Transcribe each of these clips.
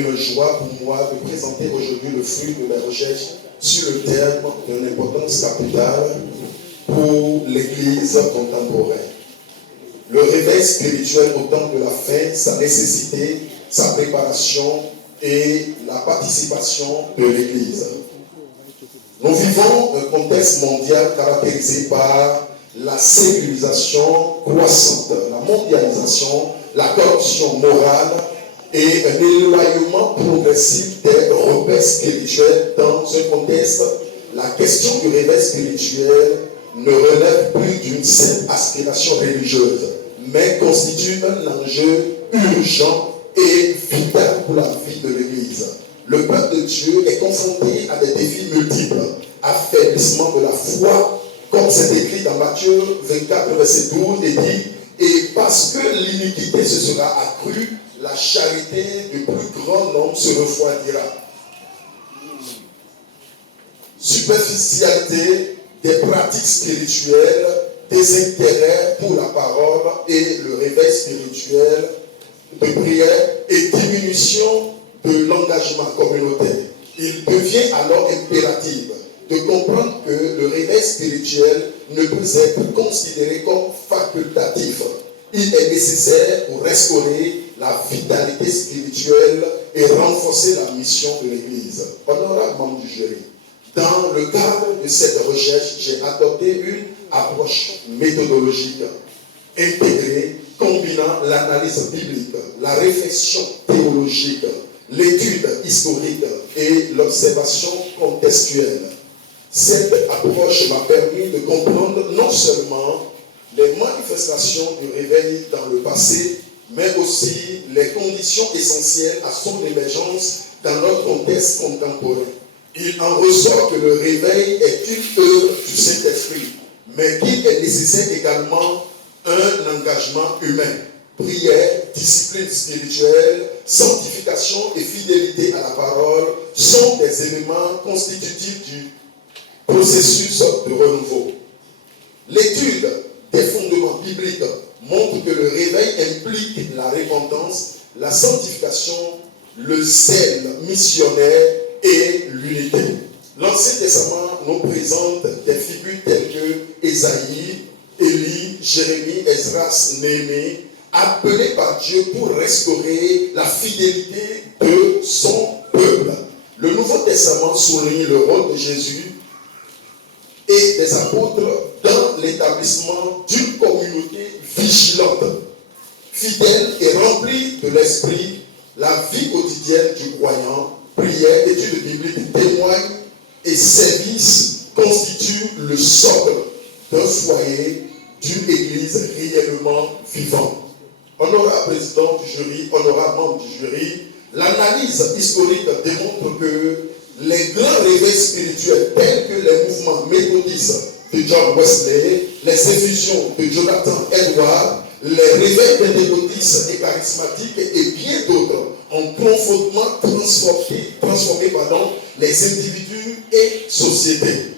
une joie pour moi de présenter aujourd'hui le fruit de mes recherches sur le thème d'une importance capitale pour l'Église contemporaine. Le réveil spirituel au temps de la fin, sa nécessité, sa préparation et la participation de l'Église. Nous vivons un contexte mondial caractérisé par la sécularisation croissante, la mondialisation, la corruption morale et un éloignement progressif des repères spirituels. Dans ce contexte, la question du réveil spirituel ne relève plus d'une simple aspiration religieuse, mais constitue un enjeu urgent et vital pour la vie de l'Église. Le peuple de Dieu est confronté à des défis multiples. Affaiblissement de la foi, comme c'est écrit dans Matthieu 24, verset 12, et dit « Et parce que l'iniquité se sera accrue, la charité du plus grand nombre se refroidira. » Superficialité des pratiques spirituelles, désintérêt pour la parole et le réveil spirituel de prière et diminution de l'engagement communautaire. Il devient alors impératif de comprendre que le réveil spirituel ne peut être considéré comme facultatif. Il est nécessaire pour restaurer la vitalité spirituelle et renforcer la mission de l'Église. Honorable membre du jury, dans le cadre de cette recherche, j'ai adopté une approche méthodologique intégrée combinant l'analyse biblique, la réflexion théologique, l'étude historique et l'observation contextuelle. Cette approche m'a permis de comprendre non seulement les manifestations du réveil dans le passé, mais aussi les conditions essentielles à son émergence dans notre contexte contemporain. Il en ressort que le réveil est une œuvre du Saint-Esprit, mais qu'il est nécessaire également un engagement humain. Prière, discipline spirituelle, sanctification et fidélité à la parole sont des éléments constitutifs du processus de renouveau. L'étude des fondements bibliques montre que le réveil implique la repentance, la sanctification, le zèle missionnaire et l'unité. L'Ancien Testament nous présente des figures telles que Ésaïe, Élie, Jérémie, Esdras, Néhémie, appelés par Dieu pour restaurer la fidélité de son peuple. Le Nouveau Testament souligne le rôle de Jésus et des apôtres dans l'établissement d'une communauté vigilante, fidèle et remplie de l'esprit. La vie quotidienne du croyant, prière, étude biblique, témoigne et service constituent le socle d'un foyer, d'une église réellement vivante. Honorable président du jury, honorable membre du jury, l'analyse historique démontre que les grands réveils spirituels tels que les mouvements méthodistes de John Wesley, les effusions de Jonathan Edwards, les réveils pentecôtistes et charismatiques et bien d'autres ont profondément transformé les individus et sociétés.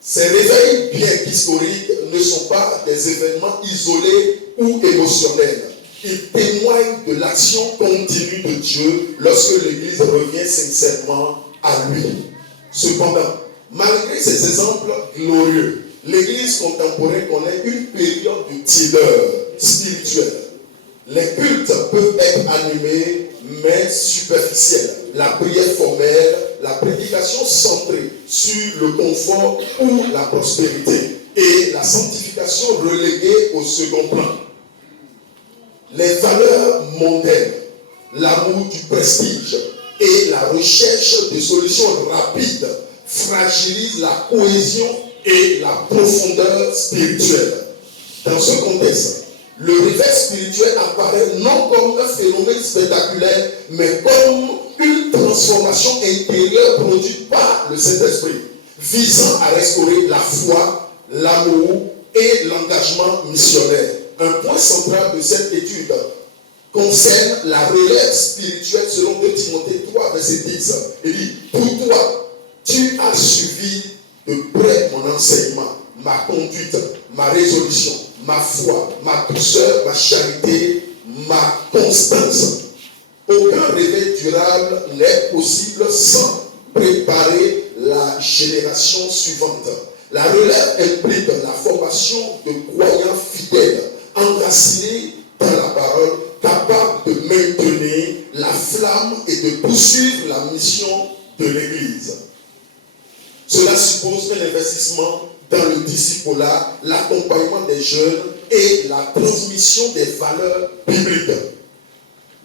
Ces réveils bien historiques ne sont pas des événements isolés ou émotionnels. Ils témoignent de l'action continue de Dieu lorsque l'Église revient sincèrement à lui. Cependant, malgré ces exemples glorieux, l'Église contemporaine connaît une période de tiédeur spirituelle. Les cultes peuvent être animés mais superficiels. La prière formelle, la prédication centrée sur le confort ou la prospérité et la sanctification reléguée au second plan. Les valeurs mondaines, l'amour du prestige et la recherche de solutions rapides fragilisent la cohésion et la profondeur spirituelle. Dans ce contexte, le réveil spirituel apparaît non comme un phénomène spectaculaire, mais comme une transformation intérieure produite par le Saint-Esprit, visant à restaurer la foi, l'amour et l'engagement missionnaire. Un point central de cette étude concerne la relève spirituelle selon 2 Timothée 3, verset 10. Il dit, pour toi, tu as suivi de près mon enseignement, ma conduite, ma résolution, ma foi, ma douceur, ma charité, ma constance. Aucun réveil durable n'est possible sans préparer la génération suivante. La relève implique la formation de croyants fidèles, enracinés dans la parole, capables de maintenir la flamme et de poursuivre la mission de l'Église. Cela suppose un investissement dans le discipulat, l'accompagnement des jeunes et la transmission des valeurs bibliques.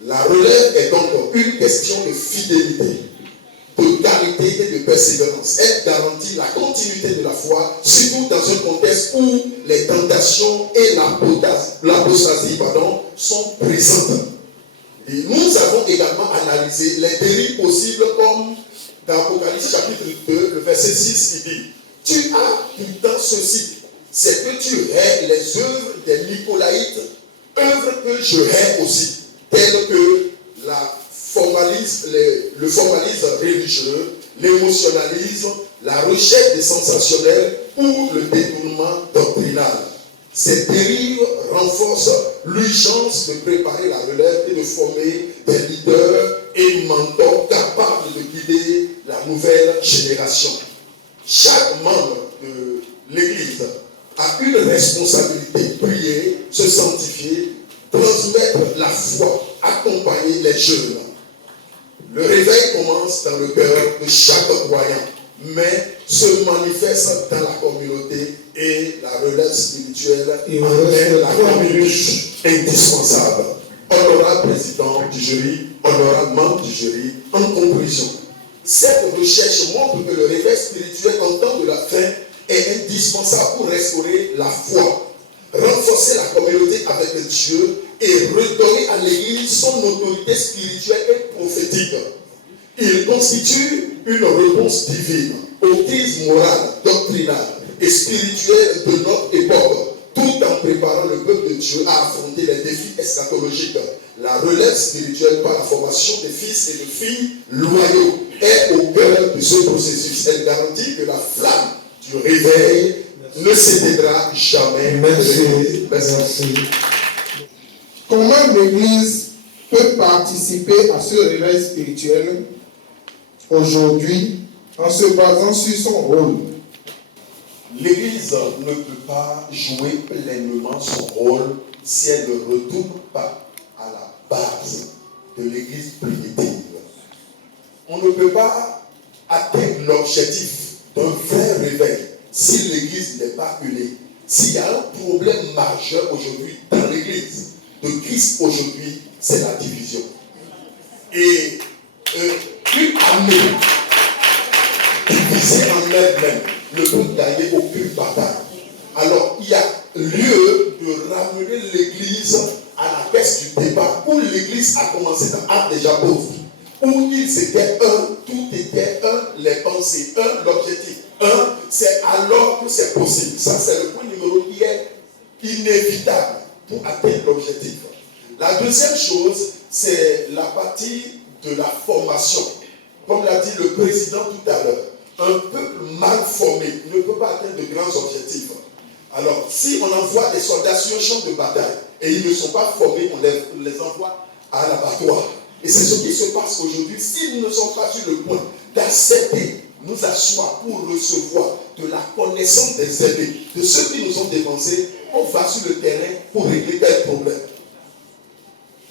La relève est donc une question de fidélité, de qualité et de persévérance. Elle garantit la continuité de la foi, surtout dans un contexte où les tentations et l'apostasie sont présentes. Et nous avons également analysé les dérives possibles comme dans Apocalypse chapitre 2, le verset 6 qui dit « Tu as pourtant ceci, c'est que tu hais les œuvres des Nicolaïtes, œuvres que je hais aussi, telles que le formalisme religieux, l'émotionnalisme, la recherche des sensationnels ou le détournement doctrinal. Ces dérives renforcent l'urgence de préparer la relève et de former des leaders et mentors capables de guider la nouvelle génération. Chaque membre de l'Église a une responsabilité: prier, se sanctifier, transmettre la foi, accompagner les jeunes. Le réveil commence dans le cœur de chaque croyant, mais se manifeste dans la communauté et la relève spirituelle est la communauté indispensable. Honorable président du jury, honorable membre du jury, en conclusion, cette recherche montre que le réveil spirituel en temps de la fin est indispensable pour restaurer la foi, renforcer la communauté avec Dieu et redonner à l'Église son autorité spirituelle et prophétique. Il constitue une réponse divine aux crises morales, doctrinales et spirituelles de notre époque, tout en préparant le peuple de Dieu à affronter les défis eschatologiques. La relève spirituelle par la formation des fils et de filles loyaux est au cœur de ce processus. Elle garantit que la flamme du réveil ne s'éteindra jamais. Merci. Comment l'Église peut participer à ce réveil spirituel aujourd'hui en se basant sur son rôle? L'Église ne peut pas jouer pleinement son rôle si elle ne retourne pas à la base de l'Église primitive. On ne peut pas atteindre l'objectif d'un vrai réveil si l'Église n'est pas unie. S'il y a un problème majeur aujourd'hui dans l'Église de Christ aujourd'hui, c'est la division. Et une armée divisée en elle-même ne peut gagner aucune bataille. Alors, il y a lieu de ramener l'Église à la caisse du débat où l'Église a commencé dans Actes des Apôtres, où ils étaient un, tout était un, les pensées un, l'objectif un. C'est alors que c'est possible. Ça, c'est le point numéro qui est inévitable pour atteindre l'objectif. La deuxième chose, c'est la partie de la formation. Comme l'a dit le président tout à l'heure, un peuple mal formé ne peut pas atteindre de grands objectifs. Alors, si on envoie des soldats sur un champ de bataille et ils ne sont pas formés, on les envoie à l'abattoir. Et c'est ce qui se passe aujourd'hui. S'ils ne sont pas sur le point d'accepter, nous asseoir pour recevoir de la connaissance des aînés, de ceux qui nous ont dévancés, on va sur le terrain pour régler tel problème.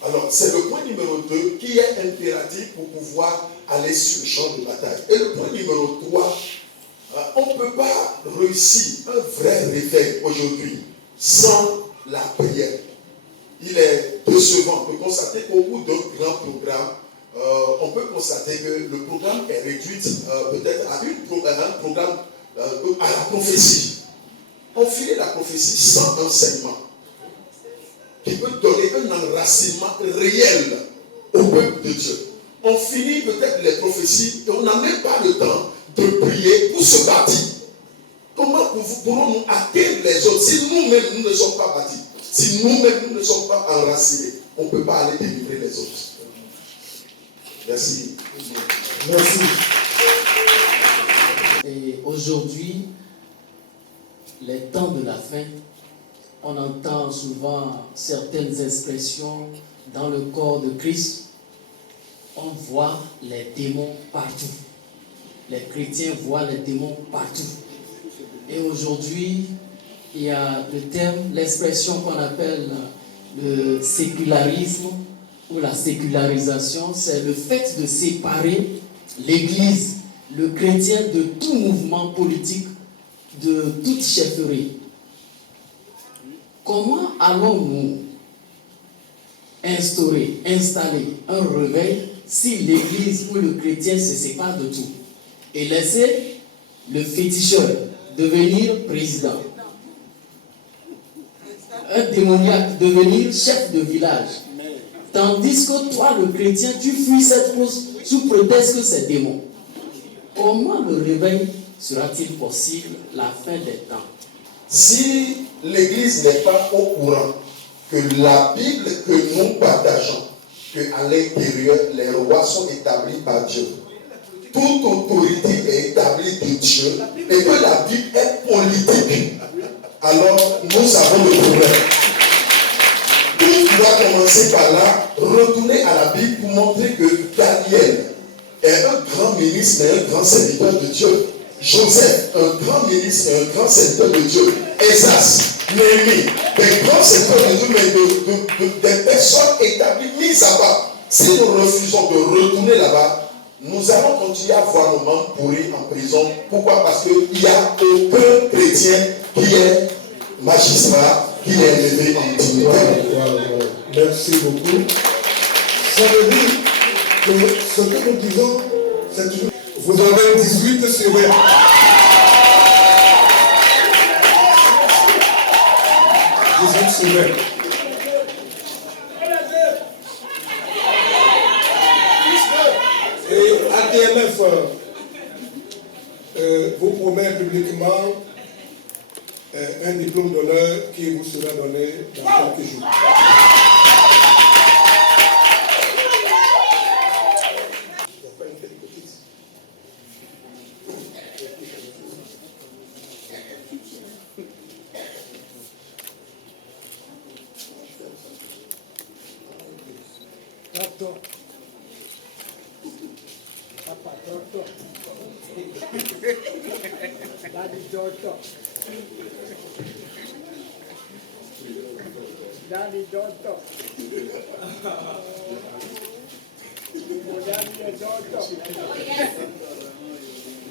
Alors, c'est le point numéro 2 qui est impératif pour pouvoir aller sur le champ de bataille. Et le point numéro 3, on ne peut pas réussir un vrai réveil aujourd'hui sans la prière. Il est décevant de constater qu'au bout d'un grand programme, on peut constater que le programme est réduit peut-être à un programme à la prophétie. On finit la prophétie sans enseignement qui peut donner un enracinement réel au peuple de Dieu. On finit peut-être les prophéties et on n'a même pas le temps de prier pour se bâtir. Comment pourrons-nous atteindre les autres si nous-mêmes nous ne sommes pas bâtis? Si nous-mêmes nous ne sommes pas enracinés, on ne peut pas aller délivrer les autres. Merci. Merci. Et aujourd'hui, les temps de la fin, on entend souvent certaines expressions dans le corps de Christ on voit les démons partout. Les chrétiens voient les démons partout. Et aujourd'hui, il y a le terme, l'expression qu'on appelle le sécularisme ou la sécularisation, c'est le fait de séparer l'Église, le chrétien de tout mouvement politique, de toute chefferie. Comment allons-nous installer un réveil si l'Église ou le chrétien se sépare de tout et laisser le féticheur devenir président, un démoniaque devenir chef de village, tandis que toi, le chrétien, tu fuis cette cause sous prétexte que c'est démon? Comment le réveil sera-t-il possible la fin des temps? Si l'Église n'est pas au courant que la Bible que nous partageons, qu'à l'intérieur, les rois sont établis par Dieu, toute autorité est établie de Dieu, et que la Bible est politique, alors nous avons le problème. Tout doit commencer par là, retourner à la Bible pour montrer que Daniel est un grand ministre et un grand serviteur de Dieu. Joseph, un grand ministre et un grand serviteur de Dieu. Esas, Néhémie, des grands serviteurs de Dieu, mais des personnes établies, mises à part. Si nous refusons de retourner là-bas, nous allons continuer à voir nos membres pourris en prison. Pourquoi? Parce qu'il n'y a aucun chrétien qui est magistrat, qui est élevé en dignité. Merci beaucoup. Ça veut dire que ce que nous disons, c'est toujours... Vous avez 18 sur 20. 18 sur 20. Et ATMF vous promet publiquement un diplôme d'honneur qui vous sera donné dans quelques jours.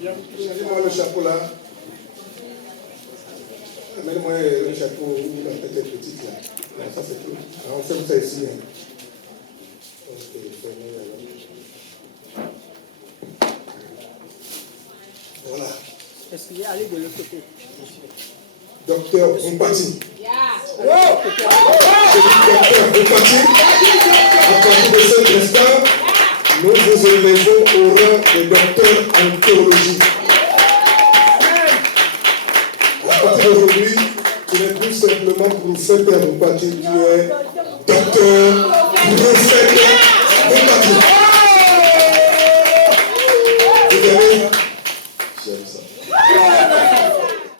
Changez-moi le chapeau là. Amène-moi le chapeau où la tête est petite là. Non, ça c'est tout. Alors, on fait ça ici. Hein. Ok, fermez alors. Voilà. Est-ce qu'il est allé de l'autre côté? Docteur Mpati. Yeah. Je dis docteur Mpati. À partir de cet instant, nous vous élevons au rang de docteur en théologie. À partir d'aujourd'hui, tu n'es plus simplement prophète Mpati, tu es docteur, prophète Mpati.